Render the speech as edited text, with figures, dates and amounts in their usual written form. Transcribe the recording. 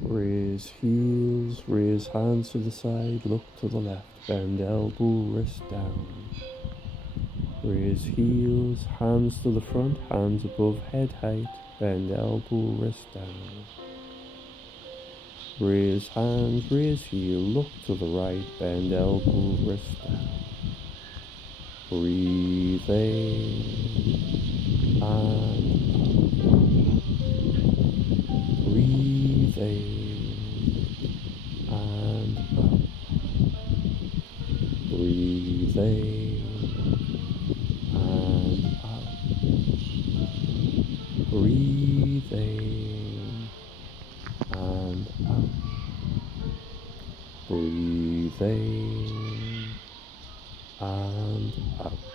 Raise heels, raise hands to the side, look to the left, bend elbow, wrist down. Raise heels, hands to the front, hands above head height, bend elbow, wrist down. Raise hands, raise heel, look to the right, bend elbow, wrist down. Breathe in and breathe in and up. Breathe in and out. Breathe in and out. Breathe in and out.